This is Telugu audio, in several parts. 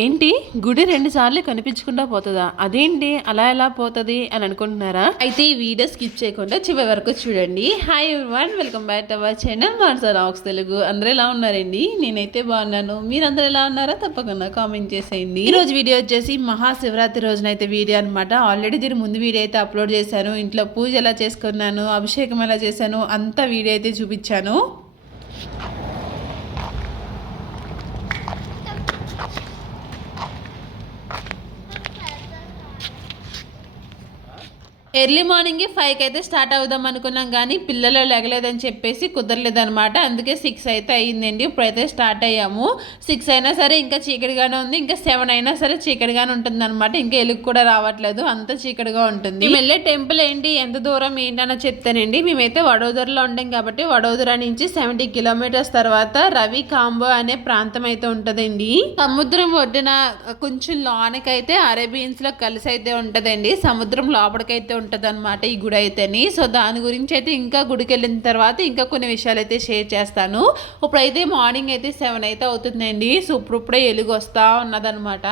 ఏంటి గుడి 2 సార్లు కనిపించకుండా పోతుందా? అదేంటి అలా ఎలా పోతుంది అని అనుకుంటున్నారా? అయితే ఈ వీడియో స్కిప్ చేయకుండా చివరి వరకు చూడండి. Hi everyone, welcome back to our channel Mansa Rocks Telugu. అందరూ ఎలా ఉన్నారండి? నేనైతే బాగున్నాను. మీరందరూ ఎలా ఉన్నారో తప్పకుండా కామెంట్ చేసేయండి. ఈ రోజు వీడియో వచ్చేసి మహాశివరాత్రి రోజునైతే వీడియో అనమాట. ఆల్రెడీ దీని ముందు వీడియో అయితే అప్లోడ్ చేశాను. ఇంట్లో పూజ ఎలా చేసుకున్నాను, అభిషేకం ఎలా చేశాను అంతా వీడియో అయితే చూపించాను. ఎర్లీ మార్నింగ్ 5కి అయితే స్టార్ట్ అవుదాం అనుకున్నాం, కానీ పిల్లలు లెగలేదని చెప్పేసి కుదరలేదనమాట. అందుకే 6 అయితే అయ్యిందండి. ఇప్పుడైతే స్టార్ట్ అయ్యాము. 6 అయినా సరే ఇంకా చీకటిగానే ఉంది. ఇంకా 7 అయినా సరే చీకటిగానే ఉంటుంది అనమాట. ఇంకా ఎలుగు కూడా రావట్లేదు, అంత చీకటిగా ఉంటుంది. మేము వెళ్ళే టెంపుల్ ఏంటి, ఎంత దూరం ఏంటనో చెప్తానండి. మేమైతే వడోదరలో ఉంటాం కాబట్టి వడోదర నుంచి 70 కిలోమీటర్స్ తర్వాత రవి కాంబో అనే ప్రాంతం అయితే ఉంటుందండి. సముద్రం ఒడ్డున కొంచెం లోనకైతే అరేబియన్స్ లో కలిసి అయితే ఉంటుందండి. సముద్రం లోపలికైతే ఉంటుంది అనమాట ఈ గుడి అయితేని. సో దాని గురించి అయితే ఇంకా గుడికి వెళ్ళిన తర్వాత ఇంకా కొన్ని విషయాలు అయితే షేర్ చేస్తాను. ఇప్పుడైతే మార్నింగ్ అయితే 7 అయితే అవుతుందండి. సో ఇప్పుడే ఎలుగు వస్తూ ఉన్నదనమాట.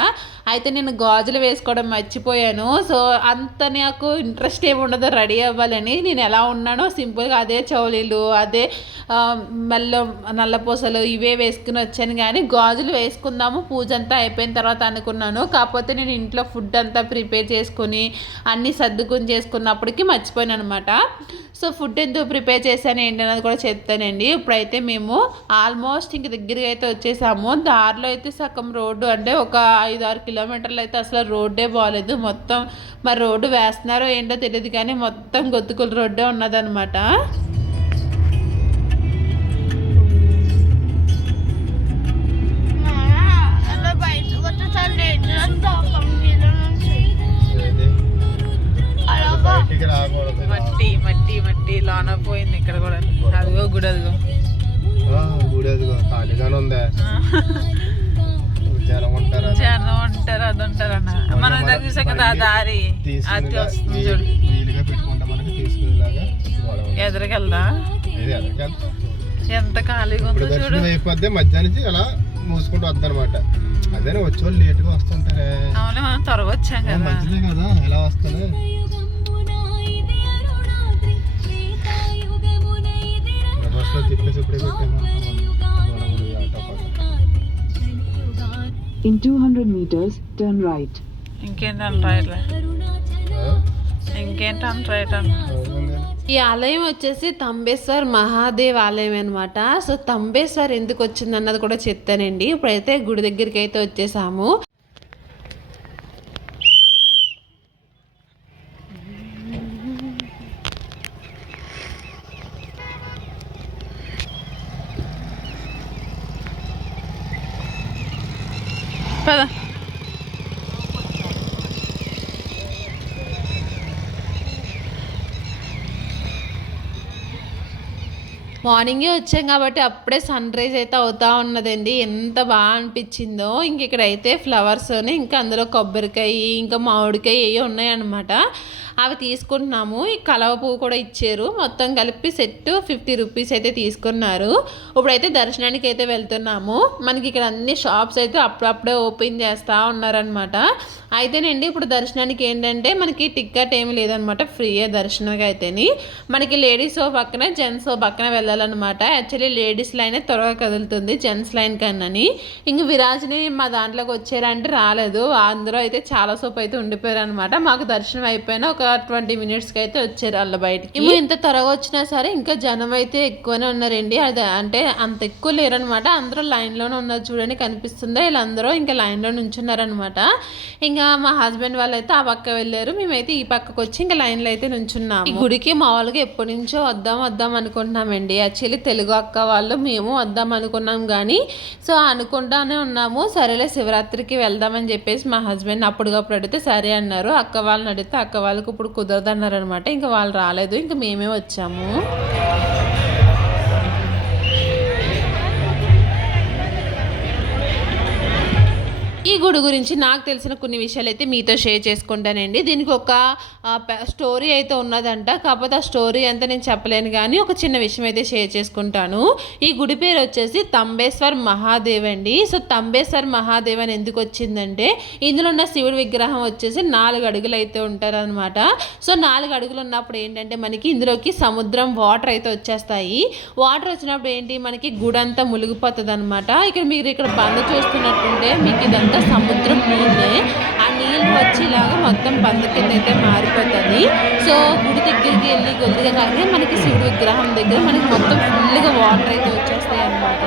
అయితే నేను గాజులు వేసుకోవడం మర్చిపోయాను. సో అంత నాకు ఇంట్రెస్ట్ ఏమి ఉండదు రెడీ అవ్వాలని. నేను ఎలా ఉన్నానో సింపుల్గా అదే చౌలీలు, అదే మెల్ల నల్లపూసలు ఇవే వేసుకుని వచ్చాను. కానీ గాజులు వేసుకుందాము పూజ అంతా అయిపోయిన తర్వాత అనుకున్నాను. కాకపోతే నేను ఇంట్లో ఫుడ్ అంతా ప్రిపేర్ చేసుకుని అన్నీ సర్దుకుని చేసుకున్నప్పటికీ మర్చిపోయాను అనమాట. సో ఫుడ్ ఎందుకు ప్రిపేర్ చేశాను ఏంటన్నది కూడా చెప్తానండి. ఇప్పుడైతే మేము ఆల్మోస్ట్ ఇంక దగ్గరికి అయితే వచ్చేసాము. దారిలో అయితే సగం రోడ్డు అంటే ఒక 5-6 కిలోమీటర్లు అయితే అసలు రోడ్డే బాగాలేదు. మొత్తం మరి రోడ్డు వేస్తున్నారో ఏంటో తెలియదు, కానీ మొత్తం గొత్తుకుల రోడ్డే ఉన్నదనమాట. మట్టి మట్టి మట్టి లోన పోయింది. ఇక్కడ కూడా అదిగో గుడి, అదిగో గుడి, అదిగో ఖాళీగానే ఉందా? జనం ఉంటారు, అది ఉంటారు అన్న. మనం చూసాం కదా ఆ దారి అది వస్తుంది చూడు. వీలుగా పెట్టుకుంటా మనకి తీసుకునేలాగా ఎదురుకెళ్దా? ఎంత ఖాళీగా ఉందో చూడు. అయిపోద్ది మధ్యాహ్నం నుంచి అలా మూసుకుంటూ వద్ద అనమాట. అదే వచ్చే వాళ్ళు లేట్గా వస్తుంటారే. అవును, మనం త్వరగా వచ్చాం కదా. మంచిదే కదా, ఎలా వస్తుంది. In 200 meters, turn right. ఈ ఆలయం వచ్చేసి తంబేశ్వర్ మహాదేవ్ ఆలయం అనమాట. సో తంబేశ్వర్ ఎందుకు వచ్చింది అన్నది కూడా చెప్తానండి. ఇప్పుడైతే గుడి దగ్గరికి అయితే వచ్చేసాము. పద. మార్నింగే వచ్చాం కాబట్టి అప్పుడే సన్ రైజ్ అయితే అవుతా ఉన్నదండి. ఎంత బాగా అనిపించిందో. ఇంక ఇక్కడైతే ఫ్లవర్స్ ఇంకా అందులో కొబ్బరికాయ ఇంకా మామిడికాయ ఏవో ఉన్నాయన్నమాట. అవి తీసుకుంటున్నాము. ఈ కలవ పువ్వు కూడా ఇచ్చారు. మొత్తం కలిపి సెట్ 50 రూపీస్ అయితే తీసుకున్నారు. ఇప్పుడైతే దర్శనానికి అయితే వెళ్తున్నాము. మనకి ఇక్కడ అన్ని షాప్స్ అయితే అప్పుడప్పుడే ఓపెన్ చేస్తూ ఉన్నారనమాట. అయితేనండి ఇప్పుడు దర్శనానికి ఏంటంటే మనకి టికెట్ ఏమి లేదనమాట, ఫ్రీయే దర్శనానికి అయితేని. మనకి లేడీస్ ఓ పక్కన జెంట్స్ ఓ పక్కన వెళ్ళాలన్నమాట. యాక్చువల్లీ లేడీస్ లైనే త్వరగా కదులుతుంది జెంట్స్ లైన్ కన్నాని. ఇంక విరాజ్ని మా దాంట్లోకి వచ్చారంటే రాలేదు. అందరూ అయితే చాలా సేపు అయితే ఉండిపోయారు అనమాట. మాకు దర్శనం అయిపోయినా ఒక 20 మినిట్స్కి అయితే వచ్చారు వాళ్ళ బయటికి. ఇంత త్వరగా వచ్చినా సరే ఇంకా జనం అయితే ఎక్కువనే ఉన్నారండి. అది అంటే అంత ఎక్కువ లేరనమాట. అందరూ లైన్లోనే ఉన్నారు చూడండి, కనిపిస్తుందా? వీళ్ళందరూ ఇంకా లైన్లో నుంచున్నారనమాట. ఇంకా మా హస్బెండ్ వాళ్ళు అయితే ఆ పక్క వెళ్ళారు. మేమైతే ఈ పక్కకు వచ్చి ఇంకా లైన్లో అయితే నుంచున్నాము. ఈ గుడికి మామూలుగా ఎప్పటి నుంచో వద్దాం అనుకుంటున్నామండి. యాక్చువల్లీ తెలుగు అక్క వాళ్ళు మేము వద్దాం అనుకున్నాం, కానీ సో అనుకుంటానే ఉన్నాము. సరేలే శివరాత్రికి వెళ్దామని చెప్పేసి మా హస్బెండ్ అప్పుడుగప్పుడు అడిగితే సరే అన్నారు. అక్క వాళ్ళని అడిగితే అక్క వాళ్ళకి ఇప్పుడు కుదరదన్నారు అనమాట. ఇంకా వాళ్ళు రాలేదు, ఇంకా మేమే వచ్చాము. ఈ గుడి గురించి నాకు తెలిసిన కొన్ని విషయాలు అయితే మీతో షేర్ చేసుకుంటానండి. దీనికి ఒక స్టోరీ అయితే ఉన్నదంట. కాకపోతే ఆ స్టోరీ అంతా నేను చెప్పలేను కానీ ఒక చిన్న విషయం అయితే షేర్ చేసుకుంటాను. ఈ గుడి పేరు వచ్చేసి తంబేశ్వర్ మహాదేవ్ అండి. సో తంబేశ్వర్ మహాదేవ్ అని ఎందుకు వచ్చిందంటే ఇందులో ఉన్న శివుడి విగ్రహం వచ్చేసి 4 అడుగులు అయితే ఉంటారనమాట. సో 4 అడుగులు ఉన్నప్పుడు ఏంటంటే మనకి ఇందులోకి సముద్రం వాటర్ అయితే వచ్చేస్తాయి. వాటర్ వచ్చినప్పుడు ఏంటి మనకి గుడి అంతా మునిగిపోతుంది అనమాట. ఇక్కడ బంద చూస్తున్నట్టుంటే మీకు ఇదంతా సముద్రం నీళ్ళే. ఆ నీళ్ళు వచ్చి ఇలాగా మొత్తం బంద కింద అయితే మారిపోతుంది. సో గుడి దగ్గరికి వెళ్ళి కొద్దిగా కానీ మనకి శివుడి విగ్రహం దగ్గర మనకి మొత్తం ఫుల్గా వాటర్ అయితే వచ్చేస్తాయి అనమాట.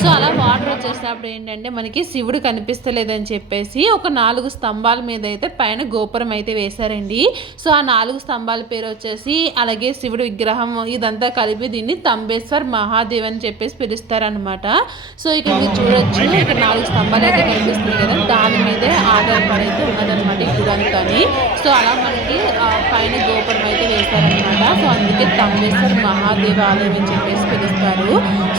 సో అలా వాటర్ వచ్చేసినప్పుడు ఏంటంటే మనకి శివుడు కనిపిస్తలేదని చెప్పేసి ఒక 4 స్తంభాల మీద అయితే పైన గోపురం అయితే వేశారండి. సో ఆ 4 స్తంభాల పేరు వచ్చేసి అలాగే శివుడి విగ్రహం ఇదంతా కలిపి దీన్ని తంబేశ్వర్ మహాదేవ్ అని చెప్పేసి పిలుస్తారనమాట. సో ఇక్కడ మీరు చూడొచ్చు, ఇక్కడ 4 స్తంభాలు అయితే కనిపిస్తుంది కదా, దాని మీదే ఆధారపడి అయితే ఉన్నదనమాట ఈ గుడి అంతాని. సో అలా మనకి పైన గోపురం అయితే వేశారనమాట. సో అందుకే తంబేశ్వర్ మహాదేవ్ ఆలయం అని చెప్పేసి పిలుస్తారు.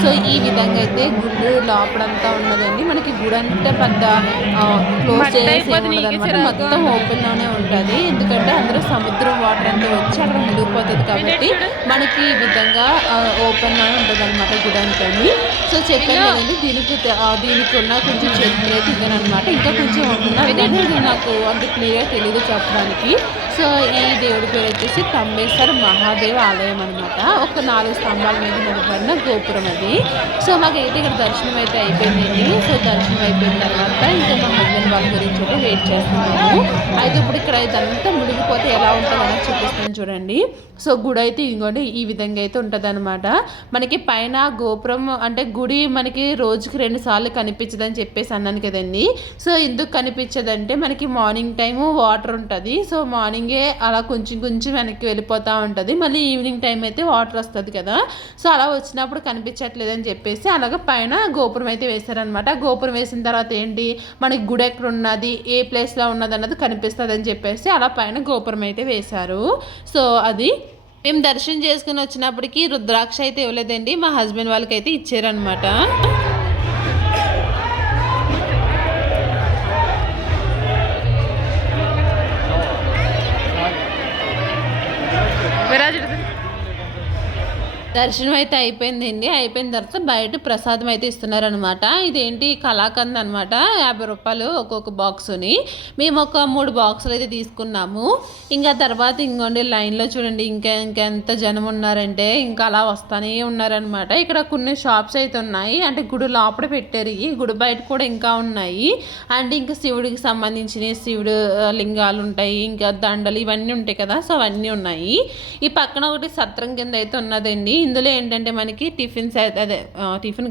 సో ఈ విధంగా అయితే గుడి లోపలంతా ఉన్నదండి. మనకి గుడి అంటే పెద్ద క్లోజ్ చేసి ఉన్నదనమాట, మొత్తం ఓపెన్ లోనే ఉంటుంది. ఎందుకంటే అందరూ సముద్రం వాటర్ అంతా వచ్చి అక్కడ మునిగిపోతుంది కాబట్టి మనకి ఈ విధంగా ఓపెన్ లోనే ఉంటుంది అనమాట గుడి అంతా. సో చెప్పాను కదండి, దీనికి ఉన్న కొంచెం చరిత్ర అయితే ఇదనమాట. ఇంకా కొంచెం ఉన్నది కానీ ఇది నాకు అంత క్లియర్ తెలియదు చెప్పడానికి. సో ఈ దేవుడి పేరు వచ్చేసి తంబేశ్వర్ మహాదేవ్ ఆలయం అనమాట. ఒక 4 స్తంభాల మీద నిలబడిన గోపురం అది. సో మాకైతే ఇక్కడ దర్శనం అయితే అయిపోయిందండి. సో దర్శనం అయిపోయిన తర్వాత ఇంకా మా హస్బెండ్ వాళ్ళ గురించి కూడా వెయిట్ చేస్తున్నాము. అయితే ఇప్పుడు ఇక్కడ ఇదంతా మునిగిపోతే ఎలా ఉంటుందని చూపిస్తాను చూడండి. సో గుడి అయితే ఇంకోటి ఈ విధంగా అయితే ఉంటుంది అనమాట. మనకి పైన గోపురం అంటే గుడి మనకి రోజుకి 2 సార్లు కనిపించదని చెప్పేసి అన్నాను కదండి. సో ఎందుకు కనిపించదంటే మనకి మార్నింగ్ టైము వాటర్ ఉంటుంది. సో మార్నింగే అలా కొంచెం కొంచెం వెనక్కి వెళ్ళిపోతూ ఉంటుంది. మళ్ళీ ఈవినింగ్ టైం అయితే వాటర్ వస్తుంది కదా. సో అలా వచ్చినప్పుడు కనిపించట్లేదని చెప్పేసి అలాగ పైన గోపురం అయితే వేశారనమాట. గోపురం వేసిన తర్వాత ఏంటి మనకి గుడి ఎక్కడ ఉన్నది, ఏ ప్లేస్లో ఉన్నది అన్నది కనిపిస్తుంది అని చెప్పేసి అలా పైన గోపురం అయితే వేశారు. సో అది మేము దర్శనం చేసుకుని వచ్చినప్పటికీ రుద్రాక్ష అయితే ఇవ్వలేదండి, మా హస్బెండ్ వాళ్ళకైతే ఇచ్చారనమాట. దర్శనం అయితే అయిపోయిందండి. అయిపోయిన తర్వాత బయట ప్రసాదం అయితే ఇస్తున్నారనమాట. ఇదేంటి కలాకండ్ అనమాట, 50 రూపాయలు ఒక్కొక్క బాక్సుని. మేము ఒక 3 బాక్సులు అయితే తీసుకున్నాము. ఇంకా తర్వాత ఇంకోండి లైన్లో చూడండి ఇంకెంత జనం ఉన్నారంటే ఇంకా అలా వస్తూనే ఉన్నారనమాట. ఇక్కడ కొన్ని షాప్స్ అయితే ఉన్నాయి, అంటే గుడి లోపల పెట్టారు. ఈ గుడి బయట కూడా ఇంకా ఉన్నాయి. అంటే ఇంకా శివుడికి సంబంధించిన శివుడు లింగాలు ఉంటాయి, ఇంకా దండలు ఇవన్నీ ఉంటాయి కదా. సో అవన్నీ ఉన్నాయి. ఈ పక్కన ఒకటి సత్రం కింద అయితే ఉన్నదండి. ఇందులో ఏంటంటే మనకి టిఫిన్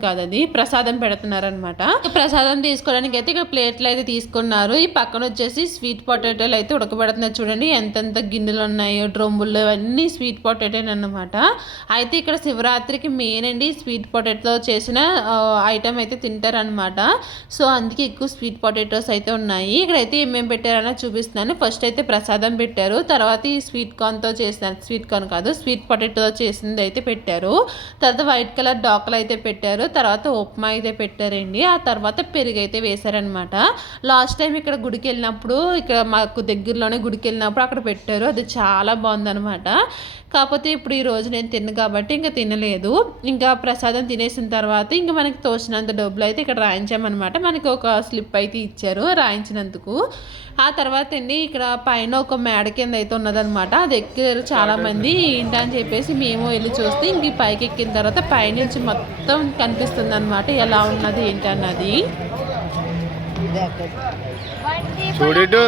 కాదు, అది ప్రసాదం పెడుతున్నారనమాట. ప్రసాదం తీసుకోవడానికి అయితే ఇక్కడ ప్లేట్లు అయితే తీసుకున్నారు. ఈ పక్కన వచ్చేసి స్వీట్ పొటాటోలు అయితే ఉడకబెడుతున్నారు. చూడండి ఎంతెంత గిన్నెలు ఉన్నాయో, డ్రమ్ములు, ఇవన్నీ స్వీట్ పొటాటోలు అనమాట. అయితే ఇక్కడ శివరాత్రికి మెయిన్ అండి స్వీట్ పొటాటో చేసిన ఐటమ్ అయితే తింటారనమాట. సో అందుకే ఎక్కువ స్వీట్ పొటాటోస్ అయితే ఉన్నాయి. ఇక్కడైతే ఏమేమి పెట్టారని చూపిస్తున్నాను. ఫస్ట్ అయితే ప్రసాదం పెట్టారు, తర్వాత ఈ స్వీట్ కార్న్తో చేసిన, స్వీట్ కార్న్ కాదు స్వీట్ పొటాటో చేసింది అయితే పెట్టారు. తర్వాత వైట్ కలర్ డాకులు అయితే పెట్టారు, తర్వాత ఉప్మా అయితే పెట్టారండి. ఆ తర్వాత పెరుగు అయితే వేశారనమాట. లాస్ట్ టైం ఇక్కడ గుడికి వెళ్ళినప్పుడు, ఇక్కడ మాకు దగ్గరలోనే గుడికి వెళ్ళినప్పుడు అక్కడ పెట్టారు, అది చాలా బాగుందనమాట. కాకపోతే ఇప్పుడు ఈ రోజు నేను తిన్నాను కాబట్టి ఇంకా తినలేదు. ఇంకా ప్రసాదం తినేసిన తర్వాత ఇంకా మనకి తోచినంత డబ్బులు అయితే ఇక్కడ రాయించామన్నమాట. మనకి ఒక స్లిప్ అయితే ఇచ్చారు రాయించినందుకు. ఆ తర్వాత అండి ఇక్కడ పైన ఒక మేడ కింద అయితే ఉన్నదనమాట. అది ఎక్కారు చాలామంది. ఏంటని చెప్పేసి మేము వెళ్ళి చూస్తే ఇంక పైకి ఎక్కిన తర్వాత పైనుంచి మొత్తం కనిపిస్తుంది అనమాట ఎలా ఉన్నది ఏంటన్నది. చూడు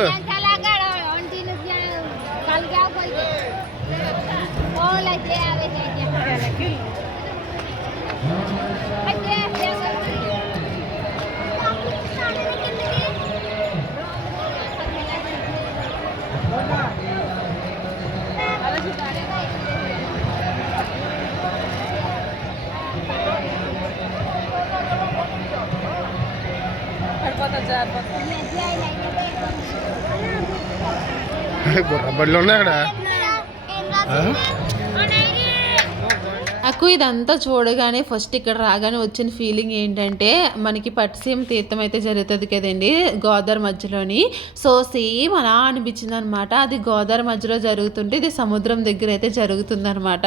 గుర్రబడిలో ఉన్నాయి అక్కడ. నాకు ఇదంతా చూడగానే ఫస్ట్ ఇక్కడ రాగానే వచ్చిన ఫీలింగ్ ఏంటంటే మనకి పట్టిసీమ తీర్థం అయితే జరుగుతుంది కదండి గోదావరి మధ్యలోని. సో సేమ్ అలా అనిపించింది అనమాట. అది గోదావరి మధ్యలో జరుగుతుంటే ఇది సముద్రం దగ్గర అయితే జరుగుతుంది అనమాట.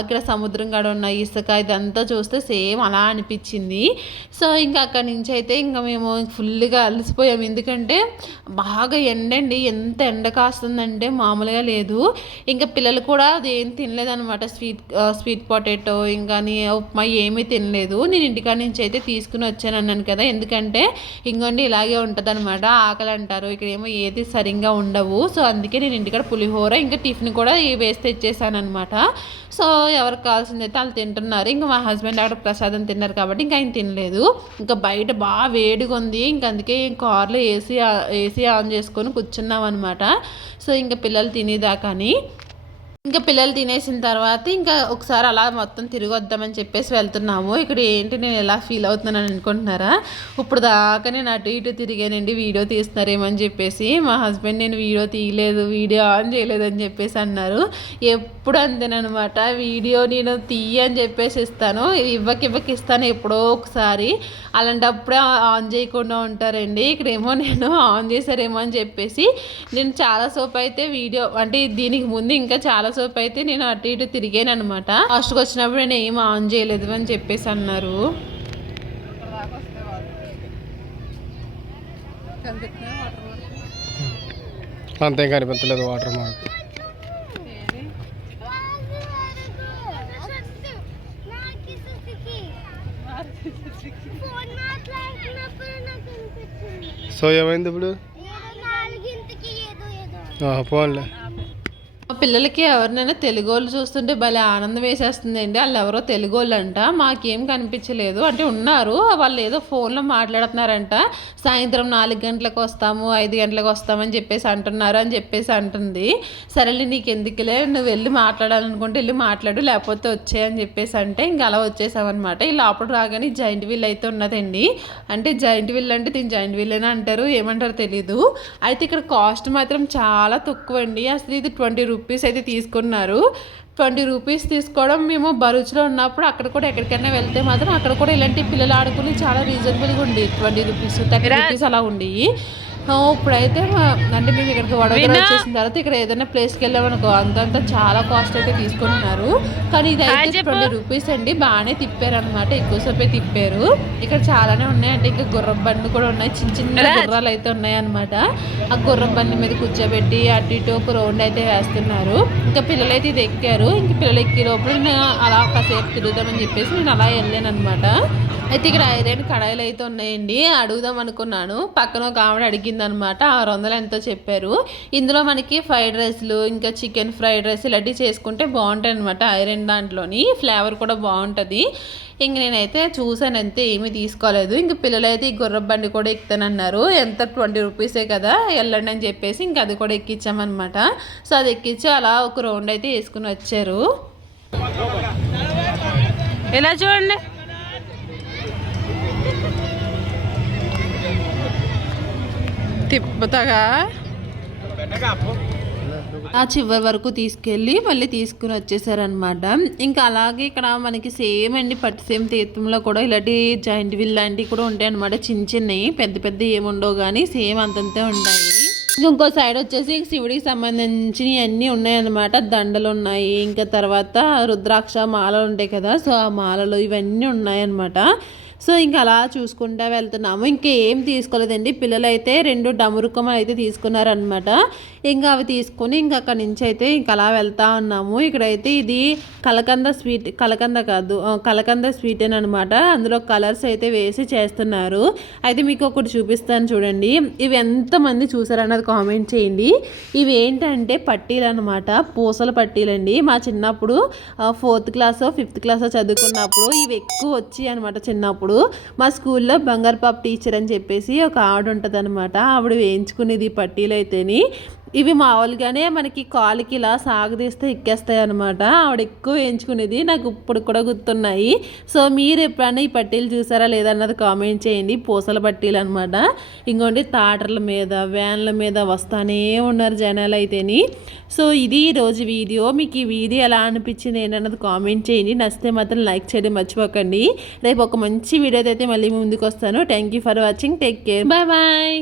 అక్కడ సముద్రం కాడ ఉన్న ఇసుక ఇదంతా చూస్తే సేమ్ అలా అనిపించింది. సో ఇంకా అక్కడి నుంచి అయితే ఇంకా మేము ఫుల్గా అలసిపోయాము. ఎందుకంటే బాగా ఎండండి, ఎంత ఎండ కాస్తుందంటే మామూలుగా లేదు. ఇంకా పిల్లలు కూడా అది ఏం తినలేదనమాట. స్వీట్ పొటాటో ఇంకా ఉప్మా ఏమీ తినలేదు. నేను ఇంటికాడ నుంచి అయితే తీసుకుని వచ్చాను అన్నాను కదా. ఎందుకంటే ఇంకోండి ఇలాగే ఉంటుంది అనమాట, ఆకలి అంటారు. ఇక్కడ ఏమో ఏది సరిగ్గా ఉండవు. సో అందుకే నేను ఇంటికాడ పులిహోర ఇంకా టిఫిన్ కూడా వేసి తెచ్చేసాను అనమాట. సో ఎవరికి కావాల్సిందైతే వాళ్ళు తింటున్నారు. ఇంకా మా హస్బెండ్ అక్కడ ప్రసాదం తిన్నారు కాబట్టి ఇంకా ఆయన తినలేదు. ఇంకా బయట బాగా వేడిగా ఉంది. ఇంకా అందుకే కార్లో ఏసీ ఆన్ చేసుకొని కూర్చున్నాం అనమాట. సో ఇంకా పిల్లలు తినేదాకాని ఇంకా పిల్లలు తినేసిన తర్వాత ఇంకా ఒకసారి అలా మొత్తం తిరిగి వద్దామని చెప్పేసి వెళ్తున్నాము. ఇక్కడ ఏంటి నేను ఎలా ఫీల్ అవుతున్నాను అనుకుంటున్నారా? ఇప్పుడు దాకా నేను అటు ఇటు తిరిగానండి, వీడియో తీస్తున్నారేమో అని చెప్పేసి. మా హస్బెండ్ నేను వీడియో తీయలేదు, వీడియో ఆన్ చేయలేదు అని చెప్పేసి అన్నారు. ఎప్పుడు అంతేనమాట, వీడియో నేను తీయని చెప్పేసి ఇస్తాను, ఇవ్వకి ఇస్తాను ఎప్పుడో ఒకసారి. అలాంటప్పుడే ఆన్ చేయకుండా ఉంటారండి. ఇక్కడేమో నేను ఆన్ చేశారేమో అని చెప్పేసి నేను చాలాసేపు అయితే వీడియో అంటే దీనికి ముందు ఇంకా చాలా సేపు అయితే నేను అటు ఇటు తిరిగాను అనమాట. ఫస్ట్కి వచ్చినప్పుడు నేను ఏం ఆన్ చేయలేదు అని చెప్పేసి అన్నారు. అంతేం కనిపించలేదు వాటర్ మార్క్. సో ఏమైంది ఇప్పుడు? ఫోన్లే పిల్లలకి ఎవరినైనా తెలుగు వాళ్ళు చూస్తుంటే భలే ఆనందం వేసేస్తుందండి. వాళ్ళు ఎవరో తెలుగు వాళ్ళు అంట, మాకేం కనిపించలేదు. అంటే ఉన్నారు, వాళ్ళు ఏదో ఫోన్లో మాట్లాడుతున్నారంట. సాయంత్రం 4 గంటలకు వస్తాము, 5 గంటలకు వస్తామని చెప్పేసి అంటున్నారు అని చెప్పేసి అంటుంది. సరేలే నీకు ఎందుకులే, నువ్వు వెళ్ళి మాట్లాడాలనుకుంటే వెళ్ళి మాట్లాడు, లేకపోతే వచ్చాయని చెప్పేసి అంటే ఇంకా అలా వచ్చేసామన్నమాట. ఈ లోపల రాగానే జాయింట్ వీల్ అయితే ఉన్నదండి. అంటే జాయింట్ వీల్ అంటే దీని జాయింట్ వీల్ అని అంటారు, ఏమంటారో తెలీదు. అయితే ఇక్కడ కాస్ట్ మాత్రం చాలా తక్కువ అండి. అసలు ఇది 20 రూపీస్ అయితే తీసుకున్నారు. 20 రూపీస్ తీసుకోవడం, మేము భరూచ్లో ఉన్నప్పుడు అక్కడ కూడా ఎక్కడికైనా వెళ్తే మాత్రం అక్కడ కూడా ఇలాంటి పిల్లలు ఆడుకుని చాలా రీజనబుల్గా ఉండి 20 రూపీస్ 30 రూపీస్ అలా ఉండి. ఇప్పుడైతే అంటే మేము ఇక్కడికి వడోదర వచ్చేసిన తర్వాత ఇక్కడ ఏదైనా ప్లేస్కి వెళ్ళామనుకో అంతంతా చాలా కాస్ట్ అయితే తీసుకుంటున్నారు. కానీ ఇది అయితే 20 రూపీస్ అండి. బాగానే తిప్పారనమాట, ఎక్కువసేపే తిప్పారు. ఇక్కడ చాలానే ఉన్నాయి. అంటే ఇంకా గుర్రం బండ్లు కూడా ఉన్నాయి, చిన్న చిన్న గుర్రాలు అయితే ఉన్నాయన్నమాట. ఆ గుర్రం బండి మీద కూర్చోబెట్టి అటు ఇటు ఒక రౌండ్ అయితే వేస్తున్నారు. ఇంకా పిల్లలు అయితే ఇది ఎక్కారు. ఇంక పిల్లలు ఎక్కే లోపల నేను అలా కాసేపు తిరుగుదామని చెప్పేసి నేను అలా వెళ్ళాను అనమాట. అయితే ఇక్కడ ఐరన్ కడాయిలు అయితే ఉన్నాయండి, అడుగుదాం అనుకున్నాను. పక్కన ఒక ఆవిడ అడిగింది అనమాట, 600 ఎంతో చెప్పారు. ఇందులో మనకి ఫ్రైడ్ రైస్లు ఇంకా చికెన్ ఫ్రైడ్ రైస్ ఇలాంటివి చేసుకుంటే బాగుంటాయి అనమాట. ఐరన్ దాంట్లోని ఫ్లేవర్ కూడా బాగుంటుంది. ఇంక నేనైతే చూసాను అంతే, ఏమీ తీసుకోలేదు. ఇంక పిల్లలైతే ఈ గుర్ర బండి కూడా ఎక్కుతానన్నారు. ఎంత 20 రూపీసే కదా, వెళ్ళండి అని చెప్పేసి ఇంక అది కూడా ఎక్కించామన్నమాట. సో అది ఎక్కించి అలా ఒక రౌండ్ అయితే వేసుకుని వచ్చారు. ఎలా చూడండి, తిప్పుతాగా ఆ చివరి వరకు తీసుకెళ్ళి మళ్ళీ తీసుకుని వచ్చేసారనమాట. ఇంకా అలాగే ఇక్కడ మనకి సేమ్ అండి పట్టిసీమ తీర్థంలో కూడా ఇలాంటి జాయింట్ వీల్ లాంటివి కూడా ఉంటాయి అనమాట. చిన్న చిన్నవి, పెద్ద పెద్ద ఏముండవు కానీ సేమ్ అంతంతే ఉంటాయి. ఇంకో సైడ్ వచ్చేసి శివుడికి సంబంధించినవి అన్నీ ఉన్నాయన్నమాట. దండలు ఉన్నాయి, ఇంకా తర్వాత రుద్రాక్ష మాలలు ఉంటాయి కదా, సో ఆ మాలలు ఇవన్నీ ఉన్నాయన్నమాట. సో ఇంకా అలా చూసుకుంటూ వెళ్తున్నాము. ఇంకేం తీసుకోలేదండి. పిల్లలు అయితే 2 డమరుకమ్మలు అయితే తీసుకున్నారనమాట. ఇంకా అవి తీసుకొని ఇంకా అక్కడి నుంచి అయితే ఇంకా అలా వెళ్తూ ఉన్నాము. ఇక్కడైతే ఇది కలకంద స్వీట్, కలకంద స్వీట్ అని అనమాట. అందులో కలర్స్ అయితే వేసి చేస్తున్నారు. అయితే మీకు ఒకటి చూపిస్తాను చూడండి. ఇవి ఎంతమంది చూసారన్నది కామెంట్ చేయండి. ఇవి ఏంటంటే పట్టీలు అనమాట, పూసల పట్టీలండి. మా చిన్నప్పుడు 4th క్లాసో 5th క్లాసో చదువుకున్నప్పుడు ఇవి ఎక్కువ వచ్చి అనమాట. చిన్నప్పుడు మా స్కూల్లో బంగారు పాప టీచర్ అని చెప్పేసి ఒక ఆవిడ ఉంటుంది అనమాట. ఆవిడ వేయించుకునేది పట్టీలు అయితేని. ఇవి మామూలుగానే మనకి కాలుకి ఇలా సాగదీస్తే ఎక్కేస్తాయి అనమాట. ఆవిడ ఎక్కువ వేయించుకునేది, నాకు ఇప్పుడు కూడా గుర్తున్నాయి. సో మీరు ఎప్పుడైనా ఈ పట్టీలు చూసారా లేదన్నది కామెంట్ చేయండి. పూసల పట్టీలు అనమాట. ఇంకోండి తాటర్ల మీద వ్యాన్ల మీద వస్తానే ఉన్నారు జనాలు అయితేని. సో ఇది ఈరోజు వీడియో. మీకు ఈ వీడియో ఎలా అనిపించింది ఏంటన్నది కామెంట్ చేయండి. నచ్చితే మాత్రం లైక్ చేయడం మర్చిపోకండి. రేపు ఒక మంచి వీడియోతో అయితే మళ్ళీ ముందుకు వస్తాను. Thank you for watching. Take care. Bye bye.